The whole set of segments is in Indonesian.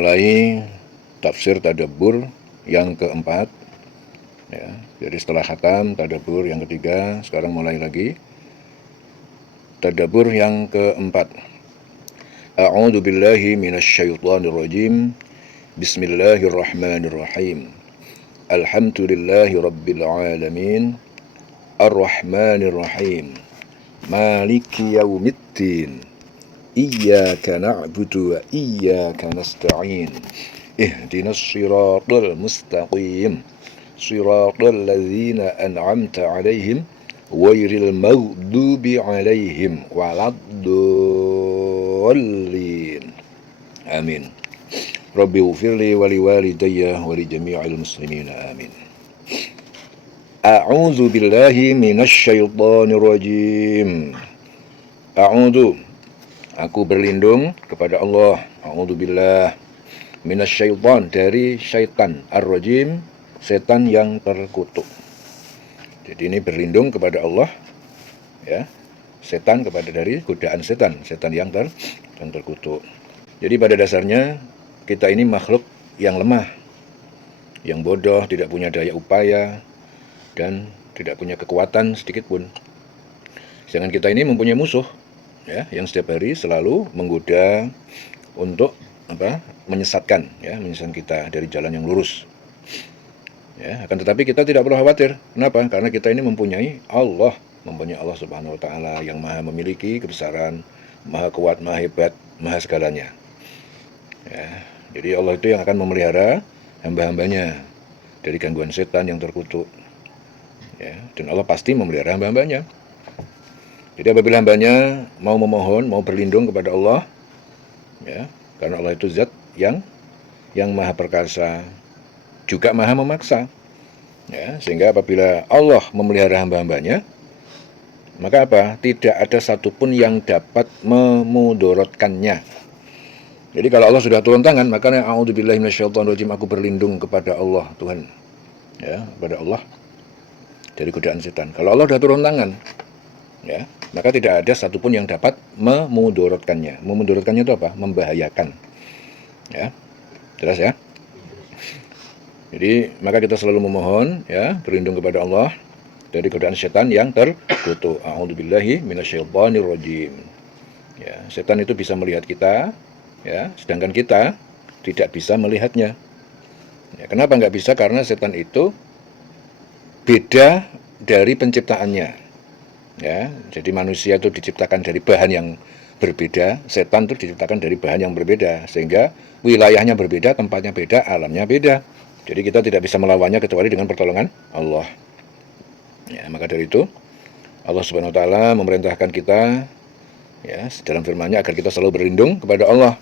mulai tafsir tadabbur yang keempat, ya. Jadi setelah khatam tadabbur yang ketiga, sekarang mulai lagi tadabbur yang keempat. A'udzu billahi minasyaitonir rajim. Bismillahirrahmanirrahim. Alhamdulillahi rabbil alamin. Ar-Rahmanir Rahim. Maliki yaumiddin. Iyyaka na'budu wa iyyaka nasta'in. Ihdinas siratal mustaqim. Siratal ladzina an'amta 'alaihim ghairil maghdubi 'alaihim waladdallin. Amin. Rabbi ighfirli wa liwalidayya wa li jami'il muslimin. Amin. A'udzu billahi minasyaitonir rajim. A'udzu, aku berlindung kepada Allah. A'udzu billah minasyaiton, dari syaitan, ar-rajim, setan yang terkutuk. Jadi ini berlindung kepada Allah, ya, setan kepada dari godaan setan yang terkutuk. Jadi pada dasarnya kita ini makhluk yang lemah, yang bodoh, tidak punya daya upaya dan tidak punya kekuatan sedikit pun. Sedangkan kita ini mempunyai musuh, ya, yang setiap hari selalu menggoda untuk menyesatkan kita dari jalan yang lurus. Ya, akan tetapi kita tidak perlu khawatir. Kenapa? Karena kita ini mempunyai Allah Subhanahu wa taala yang Maha memiliki kebesaran, Maha kuat, Maha hebat, Maha segalanya. Ya, jadi Allah itu yang akan memelihara hamba-hambanya dari gangguan setan yang terkutuk. Ya, dan Allah pasti memelihara hamba-hambanya. Jadi apabila hambanya mau memohon, mau berlindung kepada Allah, ya, karena Allah itu zat yang maha perkasa, juga maha memaksa, ya, sehingga apabila Allah memelihara hamba-hambanya, maka apa? Tidak ada satupun yang dapat memudorotkannya. Jadi kalau Allah sudah turun tangan, makanya a'udzubillahi minasyaitonir rajim, aku berlindung kepada Allah Tuhan, ya, kepada Allah dari godaan setan. Kalau Allah sudah turun tangan, ya, maka tidak ada satupun yang dapat memudorotkannya. Memudorotkannya itu apa? Membahayakan. Ya, jelas ya. Jadi maka kita selalu memohon, ya, berlindung kepada Allah dari godaan setan yang terkutuk. A'udzubillahi minasyaitonir rajim. Ya, setan itu bisa melihat kita, ya, sedangkan kita tidak bisa melihatnya. Ya, kenapa nggak bisa? Karena setan itu beda dari penciptaannya. Ya, jadi manusia itu diciptakan dari bahan yang berbeda, setan itu diciptakan dari bahan yang berbeda, sehingga wilayahnya berbeda, tempatnya beda, alamnya beda. Jadi kita tidak bisa melawannya kecuali dengan pertolongan Allah. Ya, maka dari itu Allah Subhanahu wa taala memerintahkan kita, ya, dalam firman-Nya agar kita selalu berlindung kepada Allah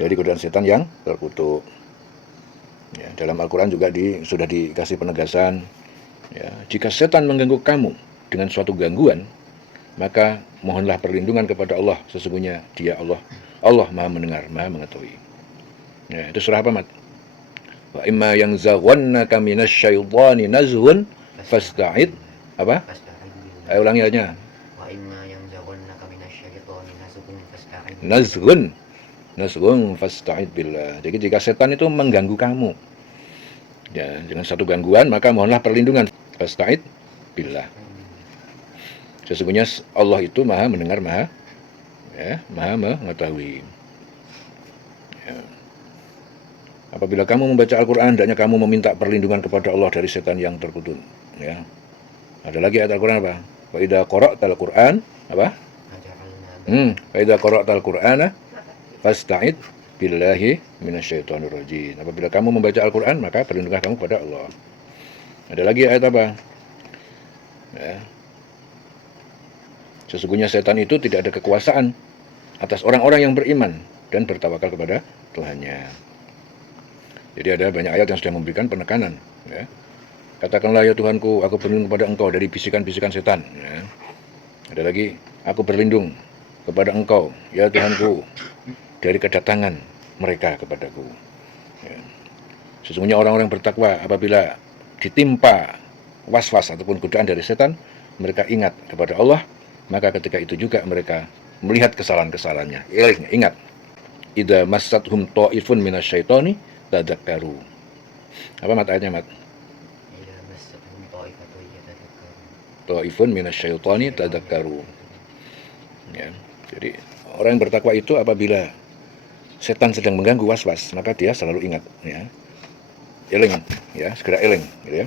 dari godaan setan yang terkutuk. Ya, dalam Al-Qur'an juga sudah dikasih penegasan, ya, jika setan mengganggu kamu dengan suatu gangguan, maka mohonlah perlindungan kepada Allah, sesungguhnya Dia Allah Maha mendengar, Maha mengetahui. Ya, itu surah apa, Mat? Wa imma yanzaghannaka minasyaitani nazghun fasta'id apa? Ayo ulangi aja. Wa imma yanzaghannaka minasyaitani nazghun fasta'id billah. Jadi jika setan itu mengganggu kamu, ya, dengan satu gangguan, maka mohonlah perlindungan, fasta'id billah. Sesungguhnya Allah itu maha mendengar, maha mengetahui. Ya. Apabila kamu membaca Al-Quran, hendaknya kamu meminta perlindungan kepada Allah dari setan yang terkutuk. Ya. Ada lagi ayat Al-Quran apa? Wa idza qara'tal Qur'an apa? Wa idza qara'tal Qur'ana fasta'id billahi minasyaitonir rajim. Apabila kamu membaca Al-Quran, maka perlindungan kamu kepada Allah. Ada lagi ayat apa? Ya. Sesungguhnya setan itu tidak ada kekuasaan atas orang-orang yang beriman dan bertawakal kepada Tuhannya. Jadi ada banyak ayat yang sudah memberikan penekanan. Ya. Katakanlah, ya Tuhanku, aku berlindung kepada Engkau dari bisikan-bisikan setan. Ya. Ada lagi, aku berlindung kepada Engkau, ya Tuhanku, dari kedatangan mereka kepadaku. Ya. Sesungguhnya orang-orang bertakwa apabila ditimpa was-was ataupun godaan dari setan, mereka ingat kepada Allah, maka ketika itu juga mereka melihat kesalahan-kesalahannya. Ingat, idza massathum ta'ifun minasyaitoni tadzakkaru. Apa mat ayatnya, Mat? Ila masathum ta'ifatu yatadakkaru. Ta'ifun minasyaitoni tadzakkaru. Ya. Jadi orang yang bertakwa itu apabila setan sedang mengganggu was-was, maka dia selalu ingat, ya. Eleng, ya, segera eleng, gitu ya.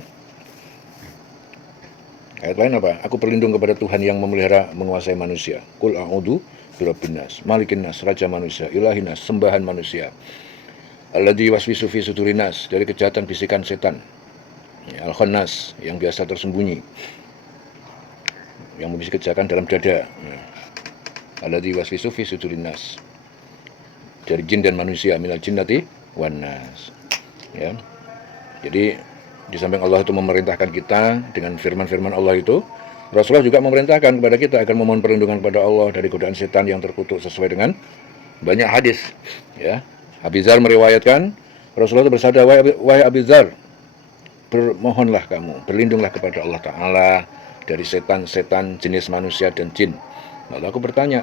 Ayat lain apa? Aku berlindung kepada Tuhan yang memelihara menguasai manusia. Qul a'udzu birabbin nas, malikin nas, raja manusia, ilahin nas, sembahan manusia. Alladzi waswisu fi sudurin nas, dari kejahatan bisikan setan. Ya, al-khannas, yang biasa tersembunyi, yang membisik kejahatan dalam dada. Ya. Alladzi waswisu fi sudurin nas, dari jin dan manusia, minal jinnati wan nas. Ya. Jadi di samping Allah itu memerintahkan kita dengan firman-firman Allah itu, Rasulullah juga memerintahkan kepada kita agar memohon perlindungan kepada Allah dari godaan setan yang terkutuk sesuai dengan banyak hadis. Ya, Abi Dzar meriwayatkan Rasulullah itu bersabda, wahai Abi Dzar, bermohonlah kamu, berlindunglah kepada Allah Ta'ala dari setan-setan jenis manusia dan jin. Lalu aku bertanya,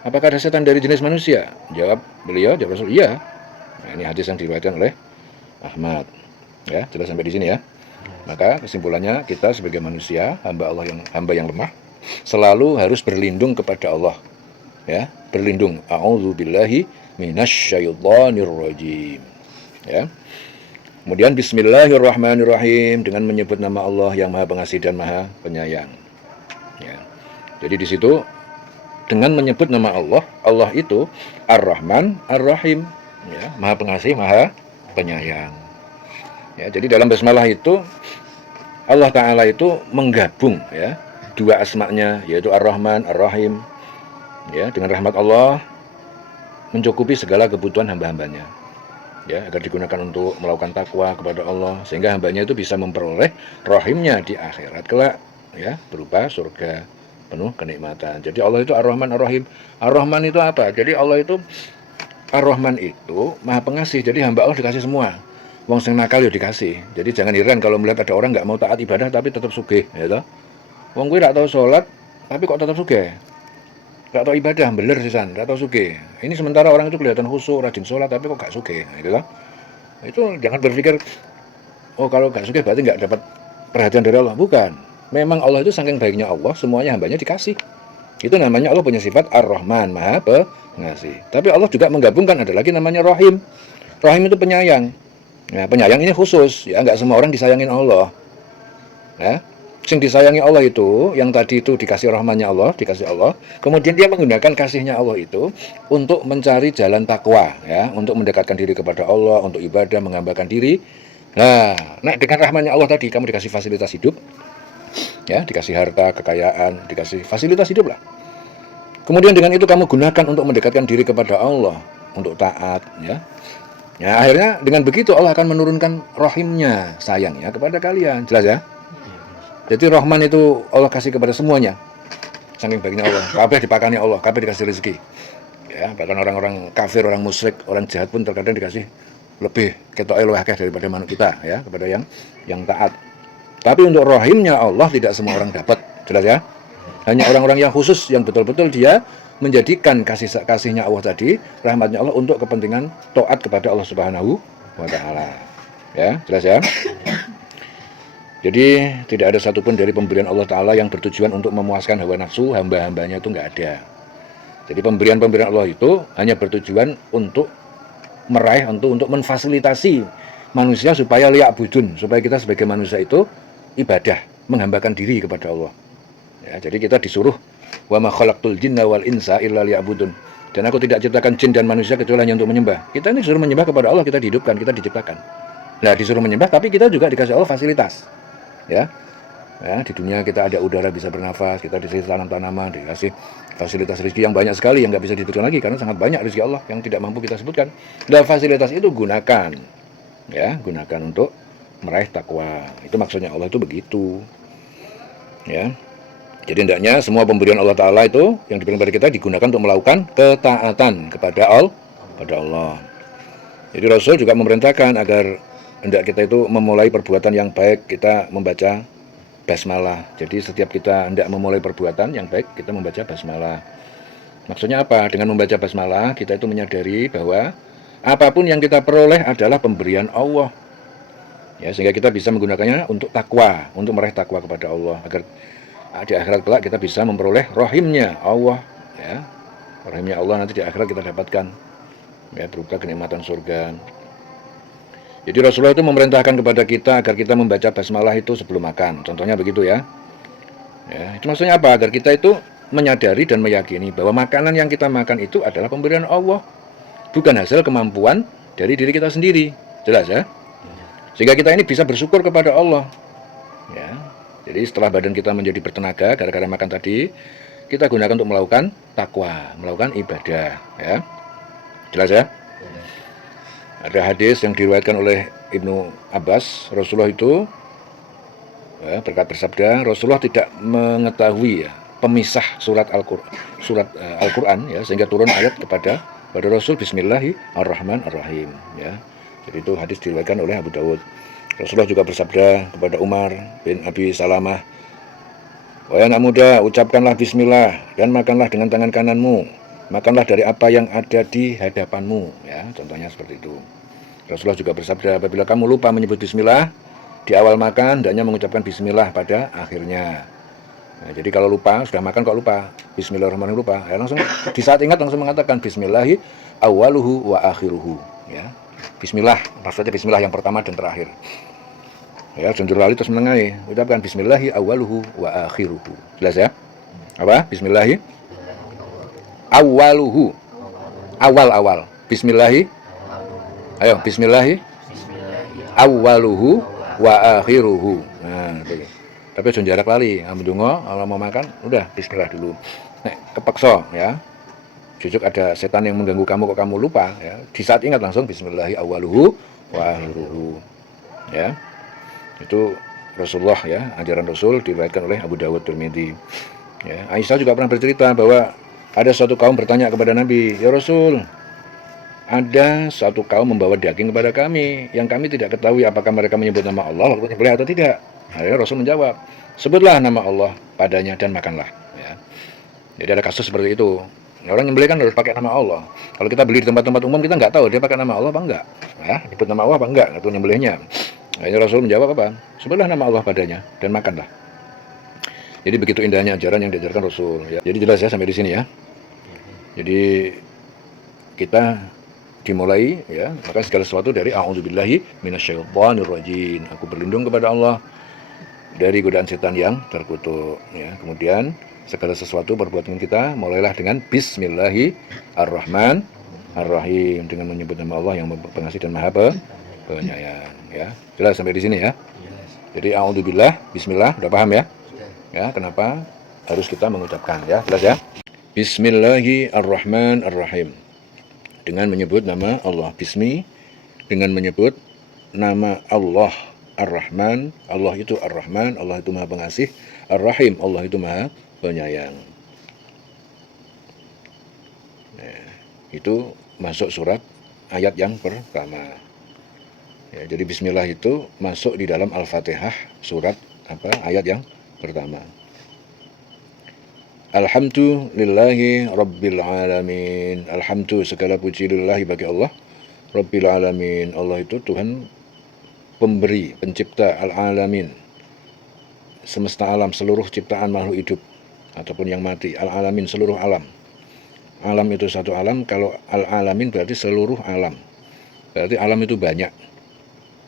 apakah ada setan dari jenis manusia? Jawab Rasul, iya. Nah, ini hadis yang diriwayatkan oleh Ahmad. Ya, jelas sampai di sini ya. Maka kesimpulannya kita sebagai manusia, hamba yang lemah, selalu harus berlindung kepada Allah. Ya, berlindung. A'udzubillahi minasyaitonir rajim. Ya. Kemudian bismillahirrahmanirrahim, dengan menyebut nama Allah yang Maha Pengasih dan Maha Penyayang. Ya. Jadi di situ dengan menyebut nama Allah, Allah itu Ar-Rahman, Ar-Rahim, ya, Maha Pengasih, Maha Penyayang. Ya, jadi dalam basmalah itu Allah Ta'ala itu menggabung, ya, dua asma'nya, yaitu Ar-Rahman, Ar-Rahim. Ya, dengan rahmat Allah mencukupi segala kebutuhan hamba-hambanya, ya, agar digunakan untuk melakukan takwa kepada Allah, sehingga hambanya itu bisa memperoleh rahimnya di akhirat kelak, ya, berupa surga penuh kenikmatan. Jadi Allah itu Ar-Rahman, Ar-Rahim. Ar-Rahman itu apa? Jadi Allah itu Ar-Rahman itu Maha Pengasih. Jadi hamba Allah dikasih semua. Wong sing nakal ya dikasih. Jadi jangan heran kalau melihat ada orang nggak mau taat ibadah tapi tetap sugih, ya toh. Wong kuwi nggak tahu sholat tapi kok tetap sugih. Nggak tahu ibadah, bener sisan, nggak tahu sugih. Ini sementara orang itu kelihatan khusyuk, rajin sholat tapi kok nggak sugih, gitu toh. Itu jangan berpikir, oh kalau nggak sugih berarti nggak dapat perhatian dari Allah. Bukan. Memang Allah itu saking baiknya Allah, semuanya hambanya dikasih. Itu namanya Allah punya sifat Ar-Rahman, Maha Pengasih. Tapi Allah juga menggabungkan, ada lagi namanya Rahim. Rahim itu penyayang. Nah, penyayang ini khusus, ya, nggak semua orang disayangin Allah. Ya, sing disayangi Allah itu, yang tadi itu dikasih rahmannya Allah, dikasih Allah, kemudian dia menggunakan kasihnya Allah itu untuk mencari jalan takwa, ya, untuk mendekatkan diri kepada Allah, untuk ibadah, menghambakan diri. Nah, dengan rahmannya Allah tadi, kamu dikasih fasilitas hidup, ya, dikasih harta, kekayaan, dikasih fasilitas hidup lah. Kemudian dengan itu kamu gunakan untuk mendekatkan diri kepada Allah, untuk taat, ya. Ya, akhirnya dengan begitu Allah akan menurunkan rahimnya, sayangnya kepada kalian. Jelas ya? Jadi Rahman itu Allah kasih kepada semuanya. Saking baiknya Allah. Kabeh dipakani Allah, kabeh dikasih rezeki. Ya, bahkan orang-orang kafir, orang musyrik, orang jahat pun terkadang dikasih lebih ketoke luwih akeh daripada manuk kita, ya, kepada yang taat. Tapi untuk rahimnya Allah tidak semua orang dapat. Jelas ya? Hanya orang-orang yang khusus yang betul-betul dia menjadikan kasihnya Allah tadi, rahmatnya Allah untuk kepentingan taat kepada Allah Subhanahu wa Ta'ala. Ya, jelas ya? Jadi tidak ada satupun dari pemberian Allah Ta'ala yang bertujuan untuk memuaskan hawa nafsu hamba-hambanya, itu nggak ada. Jadi pemberian-pemberian Allah itu hanya bertujuan untuk meraih, untuk memfasilitasi manusia supaya liyak budun, supaya kita sebagai manusia itu ibadah, menghambakan diri kepada Allah. Ya, jadi kita disuruh wa ma khalaqtul jinna wal insa illa liya'budun. Dan aku tidak ciptakan jin dan manusia kecuali hanya untuk menyembah. Kita ini disuruh menyembah kepada Allah, kita dihidupkan, kita diciptakan. Nah, disuruh menyembah tapi kita juga dikasih Allah fasilitas. Ya. Ya, di dunia kita ada udara bisa bernafas, kita dikasih tanam-tanaman, dikasih fasilitas rezeki yang banyak sekali yang nggak bisa dihitungkan lagi karena sangat banyak rezeki Allah yang tidak mampu kita sebutkan. Dan fasilitas itu gunakan. Ya, gunakan untuk meraih takwa. Itu maksudnya Allah itu begitu. Ya. Jadi hendaknya semua pemberian Allah Ta'ala itu yang diberikan kepada kita digunakan untuk melakukan ketaatan kepada Allah. Jadi Rasul juga memerintahkan agar hendak kita itu memulai perbuatan yang baik, kita membaca basmalah. Jadi setiap kita hendak memulai perbuatan yang baik, kita membaca basmalah. Maksudnya apa? Dengan membaca basmalah kita itu menyadari bahwa apapun yang kita peroleh adalah pemberian Allah. Ya, sehingga kita bisa menggunakannya untuk takwa, untuk meraih takwa kepada Allah agar di akhirat kelak kita bisa memperoleh rahimnya Allah, ya. Rahimnya Allah nanti di akhirat kita dapatkan, ya, berupa kenikmatan surga. Jadi Rasulullah itu memerintahkan kepada kita agar kita membaca basmalah itu sebelum makan. Contohnya begitu ya. Ya, itu maksudnya apa? Agar kita itu menyadari dan meyakini bahwa makanan yang kita makan itu adalah pemberian Allah, bukan hasil kemampuan dari diri kita sendiri. Jelas ya? Sehingga kita ini bisa bersyukur kepada Allah. Ya. Jadi setelah badan kita menjadi bertenaga gara-gara makan tadi, kita gunakan untuk melakukan takwa, melakukan ibadah. Ya. Jelas ya? Ada hadis yang diriwayatkan oleh Ibnu Abbas, Rasulullah itu berkat bersabda, Rasulullah tidak mengetahui pemisah surat Al-Quran, ya, sehingga turun ayat kepada Rasul Bismillahirrahmanirrahim. Ya. Jadi itu hadis diriwayatkan oleh Abu Dawud. Rasulullah juga bersabda kepada Umar bin Abi Salamah, wahai anak muda, ucapkanlah Bismillah dan makanlah dengan tangan kananmu. Makanlah dari apa yang ada di hadapanmu. Ya, contohnya seperti itu. Rasulullah juga bersabda, apabila kamu lupa menyebut Bismillah di awal makan, hendaknya mengucapkan Bismillah pada akhirnya. Nah, jadi kalau lupa, sudah makan kok lupa Bismillahirrahmanirrahim lupa, ya langsung di saat ingat langsung mengatakan Bismillahi awaluhu wa akhiruhu. Ya. Bismillah, maksudnya Bismillah yang pertama dan terakhir. Ya, junjur lali terus menengahi, ucapkan Bismillahi awaluhu wa akhiruhu. Jelas ya? Apa? Bismillahi awaluhu, awal. Bismillahi, ayo Bismillahi awaluhu wa akhiruhu. Nah, itu. Tapi jangan jarak lali, amdungo kalau mau makan, udah Bismillah dulu. Nek kepeksa ya. Jujuk ada setan yang mengganggu kamu kok kamu lupa, ya. Di saat ingat langsung Bismillahi awaluhu wa akhiruhu. Ya. Itu Rasulullah ya, ajaran Rasul diriwayatkan oleh Abu Dawud Tirmidzi. Ya, Aisyah juga pernah bercerita bahwa ada suatu kaum bertanya kepada Nabi, "Ya Rasul, ada suatu kaum membawa daging kepada kami yang kami tidak ketahui apakah mereka menyebut nama Allah waktu boleh atau tidak." Akhirnya Rasul menjawab, "Sebutlah nama Allah padanya dan makanlah." Ya. Jadi ada kasus seperti itu. Orang nyembelih kan harus pakai nama Allah. Kalau kita beli di tempat-tempat umum kita nggak tahu dia pakai nama Allah apa enggak. Ya, nyebut nama Allah apa enggak atau nyembelihnya. Akhirnya Rasul menjawab apa? Sebutlah nama Allah padanya dan makanlah. Jadi begitu indahnya ajaran yang diajarkan Rasul. Ya. Jadi jelas ya sampai di sini ya. Jadi kita dimulai ya, maka segala sesuatu dari a'udzubillahi minasyaitonirrajim. Aku berlindung kepada Allah dari godaan setan yang terkutuk. Ya. Kemudian segala sesuatu perbuatan kita mulailah dengan Bismillahirrahmanirrahim, dengan menyebut nama Allah yang pengasih dan maha penyayang. Ya, jelas sampai di sini ya. Jadi a'udzubillah, Bismillah, udah paham ya? Ya, kenapa harus kita mengucapkan ya? Jelas ya? Bismillahirrahmanirrahim. Dengan menyebut nama Allah, Bismi, dengan menyebut nama Allah Ar-Rahman, Allah itu Ar-Rahman, Allah itu maha pengasih, Ar-Rahim, Allah itu maha penyayang. Nah, itu masuk surat ayat yang pertama. Ya, jadi Bismillah itu masuk di dalam Al-Fatihah surat ayat yang pertama. Alhamdulillahi Rabbil Alamin. Alhamdulillah segala puji lillahi bagi Allah Rabbil Alamin. Allah itu Tuhan pemberi, pencipta al-alamin, semesta alam, seluruh ciptaan makhluk hidup ataupun yang mati. Al-alamin, seluruh alam. Alam itu satu alam, kalau al-alamin berarti seluruh alam. Berarti alam itu banyak.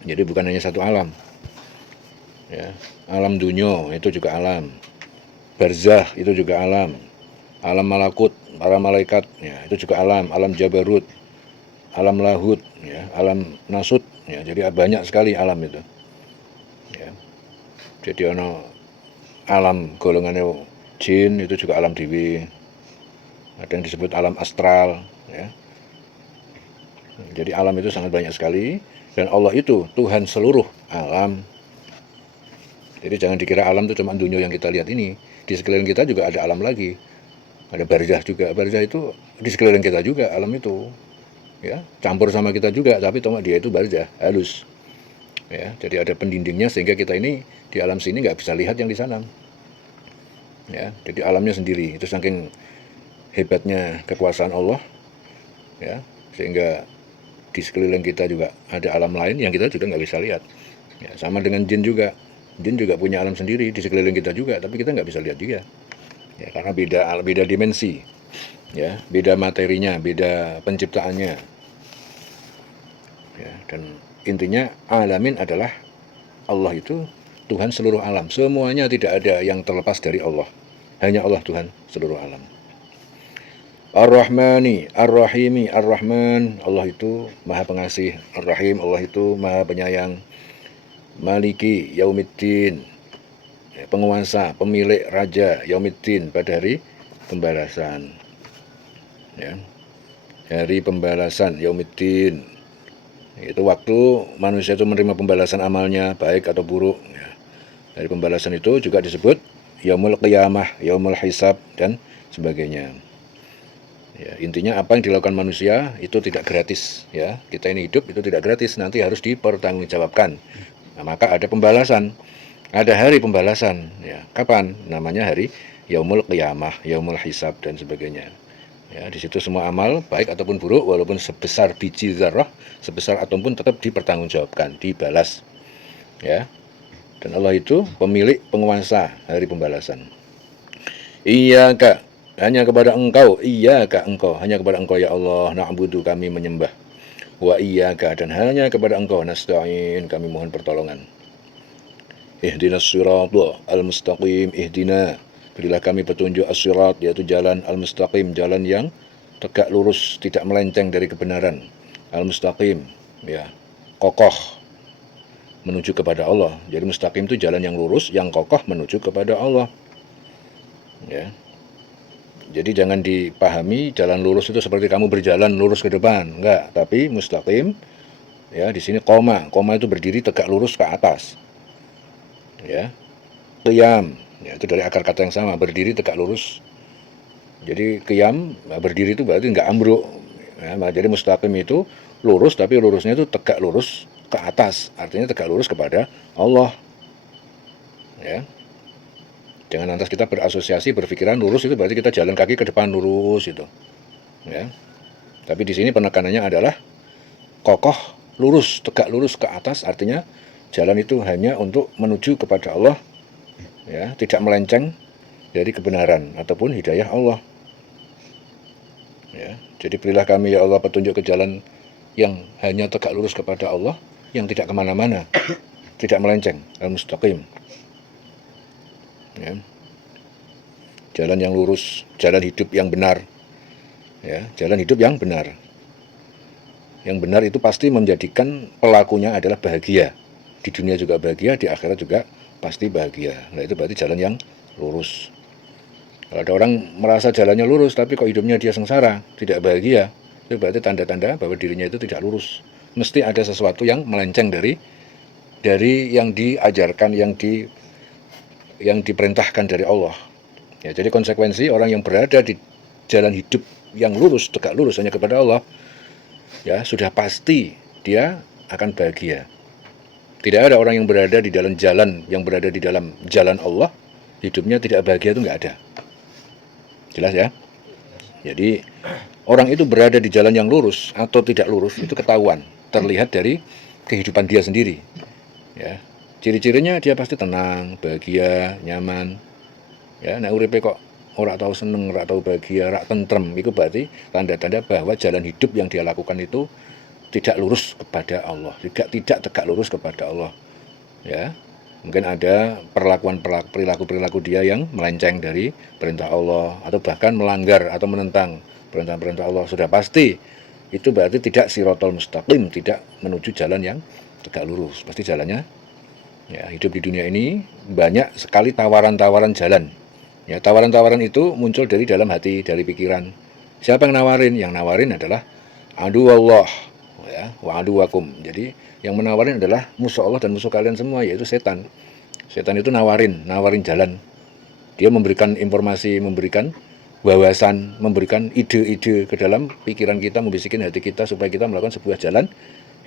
Jadi bukan hanya satu alam. Ya, alam dunya itu juga alam. Barzah itu juga alam. Alam malakut, para malaikat, ya, itu juga alam. Alam jabarut, alam lahut, ya, alam nasut, ya, jadi banyak sekali alam itu. Ya. Jadi alam golongannya jin itu juga alam dewi. Ada yang disebut alam astral, ya. Jadi alam itu sangat banyak sekali, dan Allah itu Tuhan seluruh alam. Jadi jangan dikira alam itu cuma dunia yang kita lihat ini. Di sekeliling kita juga ada alam lagi. Ada barzah juga. Barzah itu di sekeliling kita juga alam itu. Ya, campur sama kita juga, tapi dia itu barzah, halus. Ya, jadi ada pendindingnya sehingga kita ini di alam sini nggak bisa lihat yang di sana. Ya, jadi alamnya sendiri. Itu saking hebatnya kekuasaan Allah, ya, sehingga di sekeliling kita juga ada alam lain yang kita juga nggak bisa lihat. Ya, sama dengan jin juga. Jin juga punya alam sendiri di sekeliling kita juga, tapi kita nggak bisa lihat juga. Ya, karena beda dimensi, ya, beda materinya, beda penciptaannya. Ya, dan intinya alamin adalah Allah itu Tuhan seluruh alam. Semuanya tidak ada yang terlepas dari Allah. Hanya Allah Tuhan seluruh alam. Ar-Rahmani, Ar-Rahimi, Ar-Rahman, Allah itu Maha Pengasih. Ar-Rahim, Allah itu Maha Penyayang. Maliki, Yaumiddin, penguasa, pemilik, raja, Yaumiddin, pada hari pembalasan. Ya. Hari pembalasan, Yaumiddin. Itu waktu manusia itu menerima pembalasan amalnya, baik atau buruk. Ya. Dari pembalasan itu juga disebut Yaumul Qiyamah, Yaumul Hisab, dan sebagainya. Ya, intinya apa yang dilakukan manusia itu tidak gratis, ya. Kita ini hidup itu tidak gratis, nanti harus dipertanggungjawabkan. Nah, maka ada pembalasan, ada hari pembalasan, ya. Kapan? Namanya hari Yaumul Qiyamah, Yaumul Hisab, dan sebagainya. Ya, di situ semua amal baik ataupun buruk, walaupun sebesar biji zarrah, sebesar atom pun tetap dipertanggungjawabkan, dibalas. Ya. Dan Allah itu pemilik, penguasa hari pembalasan. Iyyaka, hanya kepada engkau, iyyaka engkau, hanya kepada engkau ya Allah, na'budu kami menyembah. Wa iyyaka, dan hanya kepada engkau nasta'in kami mohon pertolongan. Ihdinas siratal al-mustaqim, ihdina, berilah kami petunjuk as-sirat, yaitu jalan al-mustaqim, jalan yang tegak lurus, tidak melenceng dari kebenaran. Al-mustaqim, ya, kokoh menuju kepada Allah. Jadi mustaqim itu jalan yang lurus, yang kokoh menuju kepada Allah. Ya. Jadi jangan dipahami jalan lurus itu seperti kamu berjalan lurus ke depan, enggak. Tapi mustaqim, ya, di sini koma itu berdiri tegak lurus ke atas. Ya. Qiyam, ya, itu dari akar kata yang sama, berdiri tegak lurus. Jadi qiyam, berdiri itu berarti enggak ambruk. Ya, jadi mustaqim itu lurus, tapi lurusnya itu tegak lurus ke atas, artinya tegak lurus kepada Allah. Ya. Jangan lantas kita berasosiasi berpikiran lurus itu berarti kita jalan kaki ke depan lurus itu. Ya. Tapi di sini penekanannya adalah kokoh, lurus, tegak lurus ke atas, artinya jalan itu hanya untuk menuju kepada Allah, ya, tidak melenceng dari kebenaran ataupun hidayah Allah. Ya. Jadi berilah kami ya Allah petunjuk ke jalan yang hanya tegak lurus kepada Allah, yang tidak kemana-mana, tidak melenceng, al-mustaqim. Ya. Jalan yang lurus, jalan hidup yang benar, ya, jalan hidup yang benar. Yang benar itu pasti menjadikan pelakunya adalah bahagia, di dunia juga bahagia, di akhirat juga pasti bahagia. Nah, itu berarti jalan yang lurus. Kalau ada orang merasa jalannya lurus tapi kok hidupnya dia sengsara, tidak bahagia, itu berarti tanda-tanda bahwa dirinya itu tidak lurus. Mesti ada sesuatu yang melenceng dari yang diajarkan, yang diperintahkan dari Allah. Ya, jadi konsekuensi orang yang berada di jalan hidup yang lurus, tegak lurus hanya kepada Allah, ya, sudah pasti dia akan bahagia. Tidak ada orang yang berada di dalam jalan, yang berada di dalam jalan Allah, hidupnya tidak bahagia, itu nggak ada. Jelas ya? Jadi orang itu berada di jalan yang lurus atau tidak lurus itu ketahuan, terlihat dari kehidupan dia sendiri. Ya, ciri-cirinya dia pasti tenang, bahagia, nyaman. Ya, nek uripe kok ora tahu seneng, ora tahu bahagia, ora tentrem, itu berarti tanda-tanda bahwa jalan hidup yang dia lakukan itu tidak lurus kepada Allah, tidak tegak lurus kepada Allah. Ya, mungkin ada perilaku dia yang melenceng dari perintah Allah, atau bahkan melanggar atau menentang perintah-perintah Allah. Sudah pasti itu berarti tidak sirotol mustaqim, tidak menuju jalan yang tegak lurus. Pasti jalannya, ya, hidup di dunia ini banyak sekali tawaran-tawaran jalan. Ya, tawaran-tawaran itu muncul dari dalam hati, dari pikiran. Siapa yang nawarin? Yang nawarin adalah adu Allah, ya, wa aduwakum. Jadi yang menawarin adalah musuh Allah dan musuh kalian semua, yaitu setan. Setan itu nawarin jalan. Dia memberikan informasi, memberikan wawasan, memberikan ide-ide ke dalam pikiran kita, membisikin hati kita supaya kita melakukan sebuah jalan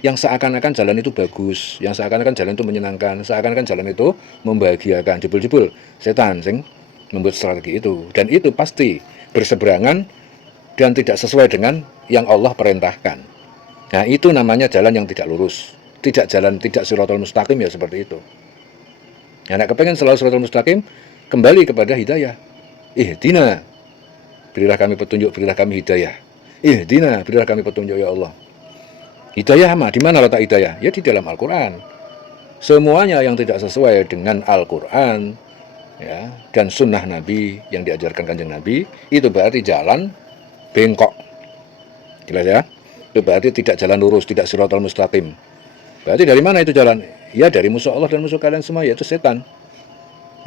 yang seakan-akan jalan itu bagus, yang seakan-akan jalan itu menyenangkan, seakan-akan jalan itu membahagiakan. Jebul-jebul setan sing membuat strategi itu, dan itu pasti berseberangan dan tidak sesuai dengan yang Allah perintahkan. Nah, itu namanya jalan yang tidak lurus. Tidak siratal mustaqim ya seperti itu. Nah, nek kepengen selalu siratal mustaqim, kembali kepada hidayah. Ihdina, berilah kami petunjuk, berilah kami hidayah. Ihdina, berilah kami petunjuk ya Allah. Hidayah mah di mana letak hidayah? Ya di dalam Al-Qur'an. Semuanya yang tidak sesuai dengan Al-Qur'an, ya, dan sunnah Nabi yang diajarkan Kanjeng Nabi, itu berarti jalan bengkok. Jelas ya? Itu berarti tidak jalan lurus, tidak siratal mustaqim. Berarti dari mana itu jalan? Ya dari musuh Allah dan musuh kalian semua, yaitu setan.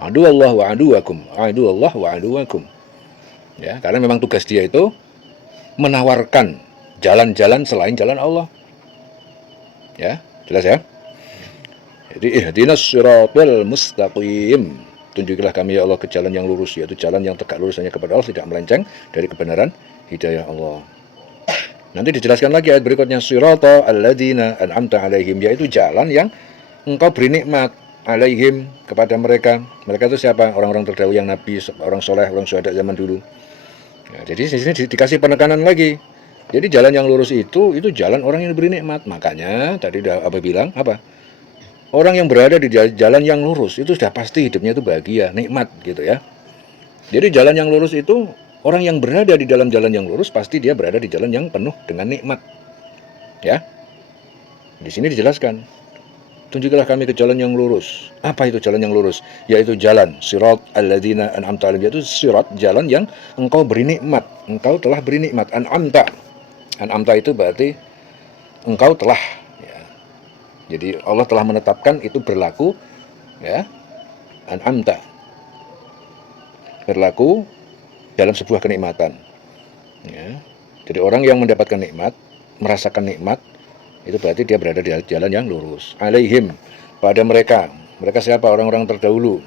Adu Allah wa aduwakum, adu Allah wa aduwakum. Ya, karena memang tugas dia itu menawarkan jalan-jalan selain jalan Allah. Ya, jelas ya? Jadi ihdinas siratal mustaqim. Tunjukilah kami ya Allah ke jalan yang lurus, yaitu jalan yang tegak lurus hanya kepada Allah, tidak melenceng dari kebenaran hidayah Allah. Nanti dijelaskan lagi ayat berikutnya, sirata alladzina an'amta alaihim, yaitu jalan yang engkau beri nikmat alaihim kepada mereka. Mereka itu siapa? Orang-orang terdahulu yang nabi, orang soleh, orang syuhada zaman dulu. Ya, jadi di sini dikasih penekanan lagi. Jadi jalan yang lurus itu jalan orang yang diberi nikmat. Makanya tadi apa bilang apa? Orang yang berada di jalan yang lurus itu sudah pasti hidupnya itu bahagia, nikmat gitu ya. Jadi jalan yang lurus itu, orang yang berada di dalam jalan yang lurus pasti dia berada di jalan yang penuh dengan nikmat. Ya. Di sini dijelaskan, tunjukilah kami ke jalan yang lurus. Apa itu jalan yang lurus? Yaitu jalan sirat alladzina an'amta alaihim, yaitu sirat, jalan yang engkau beri nikmat. Engkau telah beri nikmat. An'amta. An'amta itu berarti engkau telah, ya. Jadi Allah telah menetapkan itu berlaku, ya. An'amta. Berlaku dalam sebuah kenikmatan. Ya. Jadi orang yang mendapatkan nikmat, merasakan nikmat, itu berarti dia berada di jalan yang lurus. Alaihim, pada mereka. Mereka siapa? Orang-orang terdahulu.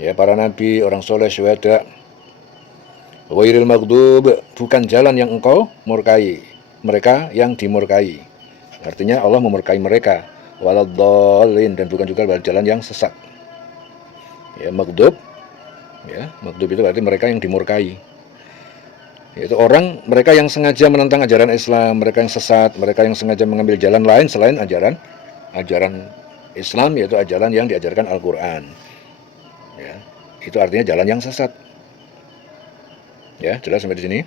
Ya, para nabi, orang soleh, syuhada. Ghairil maghdub, bukan jalan yang engkau murkai. Mereka yang dimurkai. Artinya Allah memurkai mereka. Waladhdallin, dan bukan juga jalan yang sesat. Ya, maghdub. Ya, maghdub itu berarti mereka yang dimurkai. Yaitu mereka yang sengaja menentang ajaran Islam, mereka yang sesat, mereka yang sengaja mengambil jalan lain selain ajaran Islam, yaitu ajaran yang diajarkan Al-Qur'an. Ya, itu artinya jalan yang sesat. Ya, jelas sampai di sini.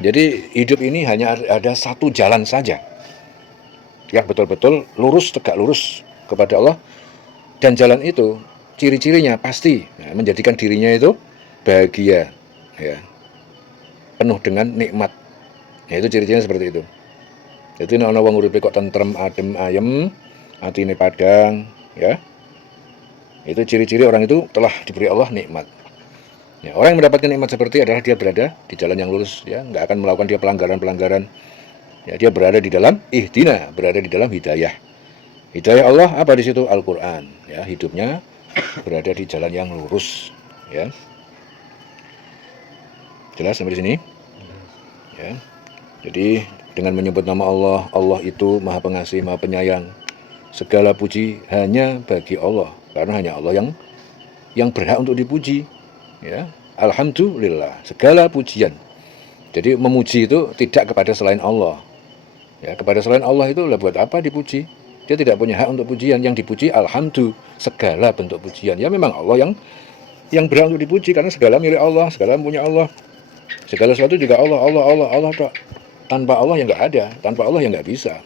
Jadi hidup ini hanya ada satu jalan saja, yang betul-betul lurus, tegak lurus kepada Allah, dan jalan itu ciri-cirinya pasti menjadikan dirinya itu bahagia, ya, penuh dengan nikmat. Ya, itu ciri-cirinya seperti itu. Jadi ana wong uripe kok tentrem, adem, ayem, atine padang, ya. Itu ciri-ciri orang itu telah diberi Allah nikmat. Ya, orang yang mendapatkan nikmat seperti adalah dia berada di jalan yang lurus, ya, enggak akan melakukan dia pelanggaran-pelanggaran. Ya, dia berada di dalam ihdina, berada di dalam hidayah. Hidayah Allah apa di situ? Al-Qur'an, ya, hidupnya berada di jalan yang lurus, ya. Jelas sampai di sini? Ya. Jadi dengan menyebut nama Allah, Allah itu Maha Pengasih, Maha Penyayang. Segala puji hanya bagi Allah, karena hanya Allah yang berhak untuk dipuji. Ya, alhamdulillah, segala pujian. Jadi memuji itu tidak kepada selain Allah. Ya, kepada selain Allah itu lah buat apa dipuji? Dia tidak punya hak untuk pujian. Yang dipuji alhamdulillah, segala bentuk pujian. Ya memang Allah yang berhak untuk dipuji, karena segala milik Allah, segala punya Allah. Segala sesuatu juga Allah Pak. Tanpa Allah yang nggak ada, tanpa Allah yang nggak bisa.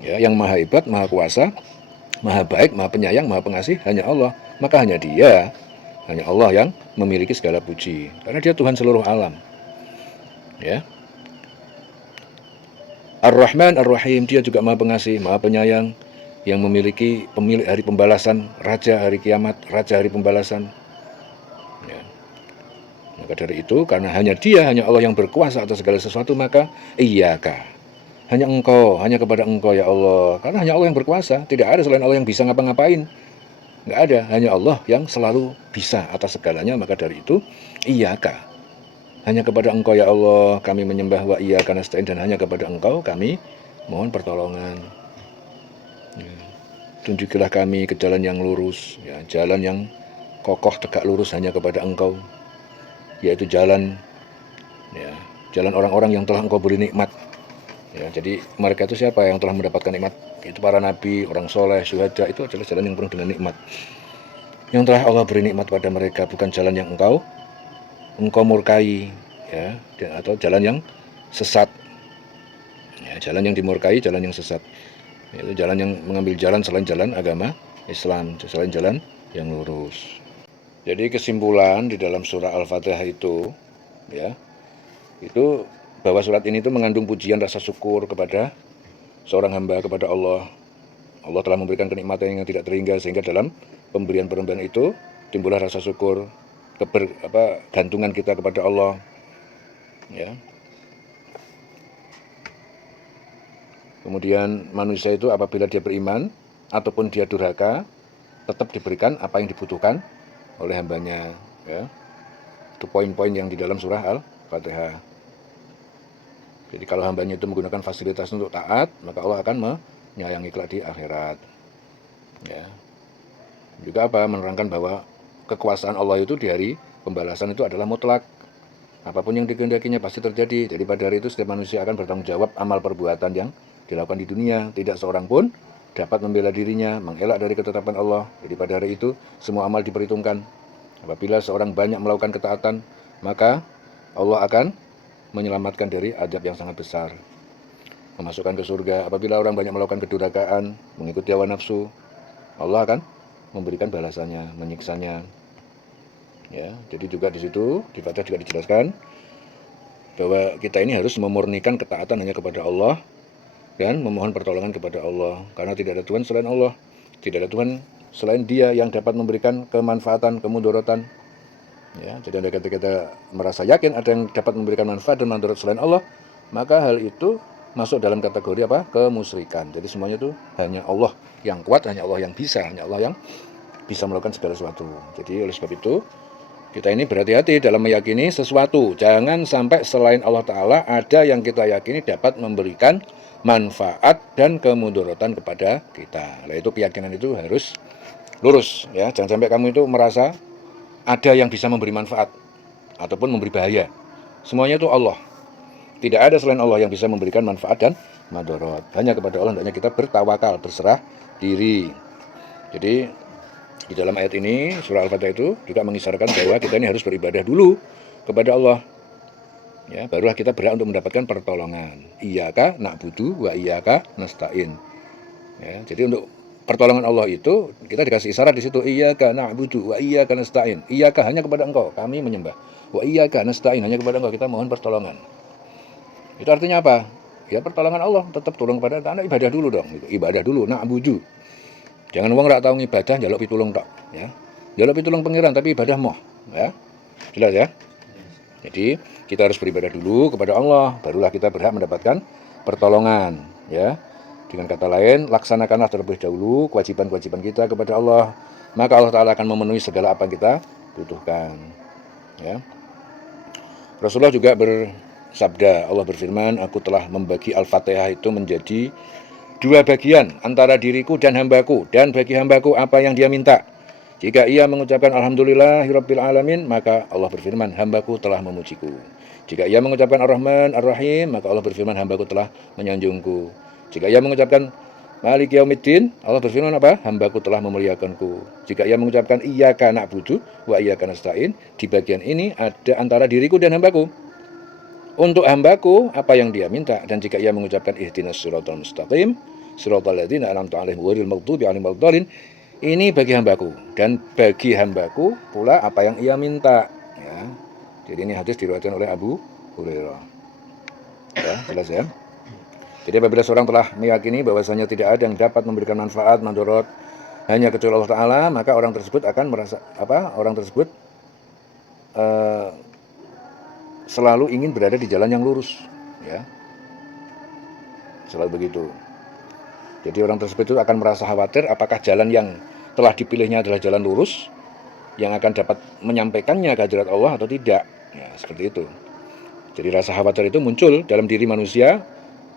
Ya, yang maha hebat, maha kuasa, maha baik, maha penyayang, maha pengasih hanya Allah. Maka hanya Dia, hanya Allah yang memiliki segala puji, karena Dia Tuhan seluruh alam. Ya. Ar-Rahman Ar-Rahim, Dia juga maha pengasih, maha penyayang, yang memiliki pemilik hari pembalasan, raja hari kiamat, raja hari pembalasan. Ya. Maka dari itu, karena hanya Dia, hanya Allah yang berkuasa atas segala sesuatu, maka iyyaka, hanya Engkau, hanya kepada Engkau ya Allah. Karena hanya Allah yang berkuasa, tidak ada selain Allah yang bisa ngapa-ngapain. Nggak ada, hanya Allah yang selalu bisa atas segalanya. Maka dari itu, iyyaka, hanya kepada Engkau ya Allah kami menyembah, wa iyyaka nasta'in, dan hanya kepada Engkau kami mohon pertolongan. Ya. Tunjukilah kami ke jalan yang lurus, ya, jalan yang kokoh tegak lurus hanya kepada Engkau. yaitu jalan, ya, jalan orang-orang yang telah engkau beri nikmat. Ya, jadi mereka itu siapa yang telah mendapatkan nikmat? Itu para nabi, orang soleh, syuhada, itu adalah jalan yang penuh dengan nikmat. Yang telah Allah beri nikmat pada mereka, bukan jalan yang engkau murkai, ya, atau jalan yang sesat. Ya, jalan yang dimurkai, jalan yang sesat. Itu jalan yang mengambil jalan selain jalan agama Islam, selain jalan yang lurus. Jadi kesimpulan di dalam surah Al-Fatihah itu, ya, itu bahwa surat ini itu mengandung pujian rasa syukur kepada seorang hamba kepada Allah. Allah telah memberikan kenikmatan yang tidak terhingga, sehingga dalam pemberian-pemberian itu timbullah rasa syukur, gantungan kita kepada Allah, ya. Kemudian manusia itu apabila dia beriman ataupun dia durhaka, tetap diberikan apa yang dibutuhkan oleh hambanya, ya. Itu poin-poin yang di dalam surah Al-Fatihah. Jadi kalau hambanya itu menggunakan fasilitas untuk taat, maka Allah akan menyayangi kelak di akhirat, ya. Juga menerangkan bahwa kekuasaan Allah itu di hari pembalasan itu adalah mutlak. Apapun yang dikehendakinya pasti terjadi. Jadi pada hari itu setiap manusia akan bertanggung jawab amal perbuatan yang dilakukan di dunia. Tidak seorang pun dapat membela dirinya, mengelak dari ketetapan Allah. Jadi pada hari itu semua amal diperhitungkan. Apabila seorang banyak melakukan ketaatan, maka Allah akan menyelamatkan dari azab yang sangat besar, memasukkan ke surga. Apabila orang banyak melakukan kedurhakaan, mengikuti hawa nafsu, Allah akan memberikan balasannya, menyiksanya. Ya, jadi juga di situ di Fatihah juga dijelaskan bahwa kita ini harus memurnikan ketaatan hanya kepada Allah dan memohon pertolongan kepada Allah, karena tidak ada Tuhan selain Allah, tidak ada Tuhan selain Dia yang dapat memberikan kemanfaatan, kemudaratan. Ya, jadi ketika kita merasa yakin ada yang dapat memberikan manfaat dan mudarat selain Allah, maka hal itu masuk dalam kategori kemusyrikan. Jadi semuanya itu hanya Allah yang kuat, hanya Allah yang bisa, hanya Allah yang bisa melakukan segala sesuatu. Jadi oleh sebab itu kita ini berhati-hati dalam meyakini sesuatu. Jangan sampai selain Allah Ta'ala ada yang kita yakini dapat memberikan manfaat dan kemudaratan kepada kita. Nah, itu keyakinan itu harus lurus, ya. Jangan sampai kamu itu merasa ada yang bisa memberi manfaat ataupun memberi bahaya. Semuanya itu Allah. Tidak ada selain Allah yang bisa memberikan manfaat dan madarat. Hanya kepada Allah hendaknya kita bertawakal, berserah diri. Jadi di dalam ayat ini, surah Al-Fatihah itu juga mengisyaratkan bahwa kita ini harus beribadah dulu kepada Allah. Ya, barulah kita berhak untuk mendapatkan pertolongan. Iyyaka na'budu wa iyyaka nasta'in. Ya, jadi untuk pertolongan Allah itu kita dikasih isyarat di situ, iyyaka na'budu wa iyyaka nasta'in. Iyyaka hanya kepada Engkau kami menyembah. Wa iyyaka nasta'in, hanya kepada Engkau kita mohon pertolongan. Itu artinya apa? Ya pertolongan Allah, tetap tolong kepada Anda, ibadah dulu dong, gitu. Ibadah dulu, na'budu. Jangan wong rak tau ngibadah njaluk pitulung tok, ya. Njaluk pitulung pangeran tapi ibadah moh, ya. Jelas ya? Jadi kita harus beribadah dulu kepada Allah, barulah kita berhak mendapatkan pertolongan, ya. Dengan kata lain, laksanakanlah terlebih dahulu kewajiban-kewajiban kita kepada Allah, maka Allah Ta'ala akan memenuhi segala apa yang kita butuhkan, ya. Rasulullah juga bersabda, Allah berfirman, aku telah membagi Al-Fatihah itu menjadi dua bagian antara diriku dan hambaku, dan bagi hambaku apa yang dia minta. Jika ia mengucapkan Alhamdulillahirabbil alamin, maka Allah berfirman, hambaku telah memujiku. Jika ia mengucapkan Ar-Rahman Ar-Rahim, maka Allah berfirman, hambaku telah menyanjungku. Jika ia mengucapkan Maliki Yaumiddin, Allah berfirman apa? Hambaku telah memuliakanku. Jika ia mengucapkan Iyyaka na'budu wa iyyaka nasta'in, di bagian ini ada antara diriku dan hambaku. Untuk hambaku apa yang dia minta, dan jika ia mengucapkan ihdinas siratal mustaqim, siratal ladzina an'amta 'alaihim ghairil maghdubi 'alaihim waladdallin, ini bagi hambaku, dan bagi hambaku pula apa yang ia minta, ya. Jadi ini hadis diriwayatkan oleh Abu Hurairah. Ya, jelas ya. Jadi apabila seorang telah meyakini bahwasanya tidak ada yang dapat memberikan manfaat, madarat hanya kecuali Allah Ta'ala, maka orang tersebut akan merasa orang tersebut selalu ingin berada di jalan yang lurus, ya. Selalu begitu. Jadi orang tersebut itu akan merasa khawatir apakah jalan yang telah dipilihnya adalah jalan lurus yang akan dapat menyampaikannya ke hadirat Allah atau tidak. Ya, seperti itu. Jadi rasa khawatir itu muncul dalam diri manusia,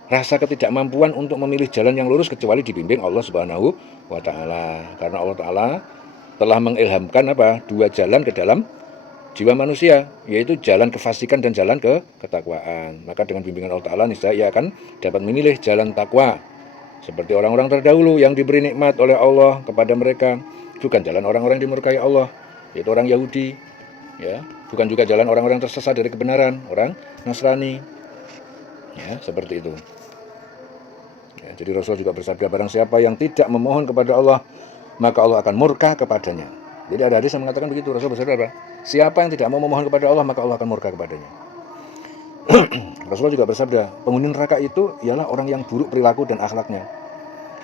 rasa ketidakmampuan untuk memilih jalan yang lurus kecuali dibimbing Allah Subhanahu wa Ta'ala. Karena Allah Ta'ala telah mengilhamkan dua jalan ke dalam jiwa manusia, yaitu jalan kefasikan dan jalan ketakwaan. Maka dengan bimbingan Allah Ta'ala niscaya ia akan dapat memilih jalan takwa. Seperti orang-orang terdahulu yang diberi nikmat oleh Allah kepada mereka, bukan jalan orang-orang yang dimurkai Allah, yaitu orang Yahudi, ya, bukan juga jalan orang-orang tersesat dari kebenaran, orang Nasrani, ya, seperti itu. Ya, jadi Rasul juga bersabda, barang siapa yang tidak memohon kepada Allah, maka Allah akan murka kepadanya. Jadi ada hadis yang mengatakan begitu. Rasul bersabda apa? Siapa yang tidak mau memohon kepada Allah, maka Allah akan murka kepadanya. Rasul juga bersabda, penghuni neraka itu ialah orang yang buruk perilaku dan akhlaknya.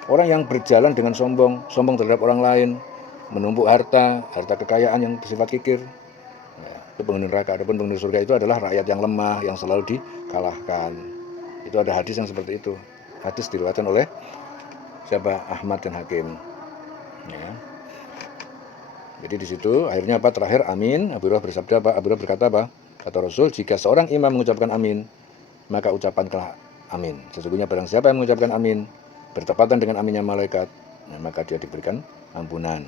Orang yang berjalan dengan sombong terhadap orang lain, menumpuk harta kekayaan yang bersifat kikir. Ya, itu penghuni neraka. Adapun penghuni surga itu adalah rakyat yang lemah, yang selalu dikalahkan. Itu ada hadis yang seperti itu. Hadis diriwayatkan oleh siapa? Ahmad dan Hakim. Ya. Jadi di situ akhirnya apa? Terakhir amin. Abu Hurairah bersabda apa? Abu Hurairah berkata apa? Kata Rasul, jika seorang imam mengucapkan amin, maka ucapanlah amin. Sesungguhnya barang siapa yang mengucapkan amin bertepatan dengan aminnya malaikat, maka dia diberikan ampunan,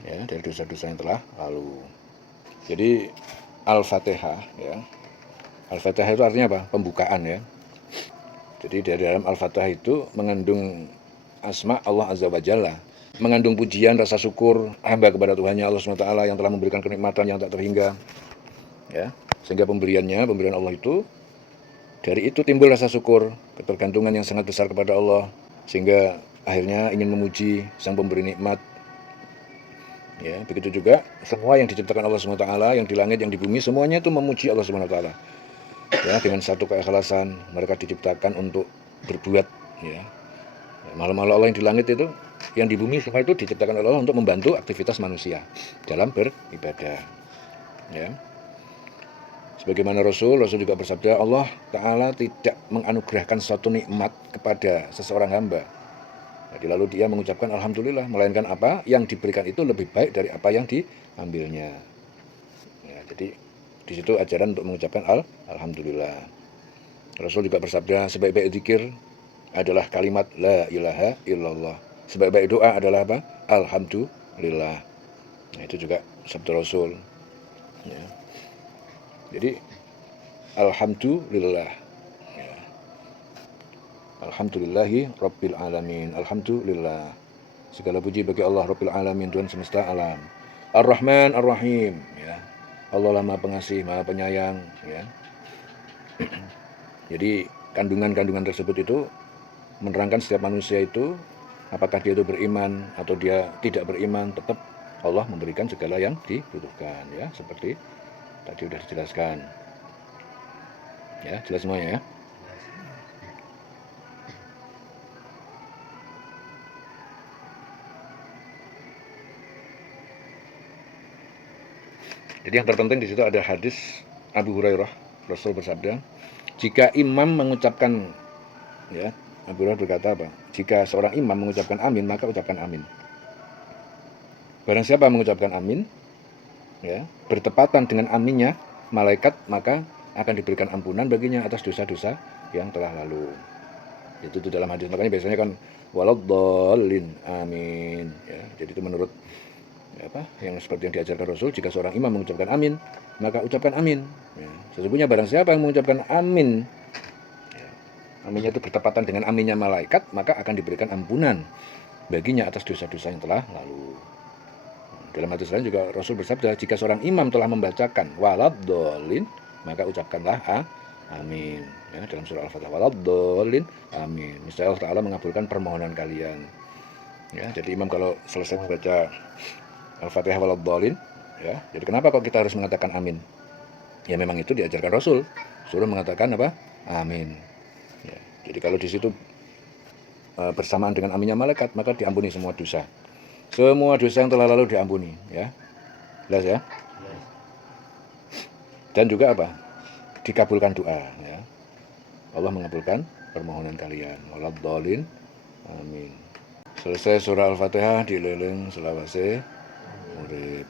ya, dari dosa-dosa yang telah lalu. Jadi Al-Fatihah, ya. Al-Fatihah itu artinya apa? Pembukaan, ya. Jadi dari dalam Al-Fatihah itu mengandung asma Allah Azza wa Jalla, mengandung pujian, rasa syukur hamba kepada Tuhannya Allah SWT yang telah memberikan kenikmatan yang tak terhingga, ya. Sehingga pemberian Allah itu, dari itu timbul rasa syukur, ketergantungan yang sangat besar kepada Allah, sehingga akhirnya ingin memuji sang pemberi nikmat. Ya, begitu juga semua yang diciptakan Allah SWT, yang di langit, yang di bumi, semuanya itu memuji Allah SWT. Ya, dengan satu keikhlasan mereka diciptakan untuk berbuat, ya. Makhluk-makhluk Allah yang di langit itu, yang di bumi, semua itu diciptakan oleh Allah untuk membantu aktivitas manusia dalam beribadah, ya. Sebagaimana Rasul juga bersabda, Allah Ta'ala tidak menganugerahkan suatu nikmat kepada seseorang hamba, jadi lalu dia mengucapkan Alhamdulillah, melainkan apa yang diberikan itu lebih baik dari apa yang diambilnya. Ya, jadi di situ ajaran untuk mengucapkan Alhamdulillah. Rasul juga bersabda, sebaik-baik zikir adalah kalimat La ilaha illallah. Sebaik-baik doa adalah apa? Alhamdulillah. Nah, itu juga sabda Rasul. Ya. Jadi Alhamdulillah. Ya. Alhamdulillahi Rabbil Alamin. Alhamdulillah. Segala puji bagi Allah Rabbil Alamin, Tuhan semesta alam. Ar-Rahman Ar-Rahim. Ya. Allah Maha Pengasih, Maha Penyayang, ya. Jadi kandungan-kandungan tersebut itu menerangkan setiap manusia itu, apakah dia itu beriman atau dia tidak beriman, tetap Allah memberikan segala yang dibutuhkan, ya, seperti tadi sudah dijelaskan. Ya, jelas semuanya, ya. Jadi yang terpenting di situ ada hadis Abu Hurairah, Rasul bersabda, jika imam mengucapkan, ya, Abu Hurairah berkata apa? Jika seorang imam mengucapkan amin, maka ucapkan amin. Barang siapa mengucapkan amin, ya, bertepatan dengan aminnya malaikat, maka akan diberikan ampunan baginya atas dosa-dosa yang telah lalu. Itu dalam hadis, makanya biasanya kan waladdallin amin, ya. Jadi itu menurut yang seperti yang diajarkan Rasul, jika seorang imam mengucapkan amin, maka ucapkan amin, ya. Sesungguhnya barang siapa yang mengucapkan amin, ya, aminnya itu bertepatan dengan aminnya malaikat, maka akan diberikan ampunan baginya atas dosa-dosa yang telah lalu. Dalam hadis lain juga Rasul bersabda, jika seorang imam telah membacakan waladdallin, maka ucapkanlah amin, ya. Dalam surah Al-Fatihah, waladdallin amin, misalnya Allah Ta'ala mengabulkan permohonan kalian, ya. Jadi imam kalau selesai membaca Al-Fatihah waladdallin, ya. Jadi kenapa kok kita harus mengatakan amin? Ya memang itu diajarkan Rasul, suruh mengatakan apa? Amin. Ya. Jadi kalau di situ bersamaan dengan aminnya malaikat, maka diampuni semua dosa. Semua dosa yang telah lalu diampuni, ya. Jelas, ya? Dan juga apa? Dikabulkan doa, ya. Allah mengabulkan permohonan kalian. Waladdallin amin. Selesai surah Al-Fatihah, dililing selawase urip.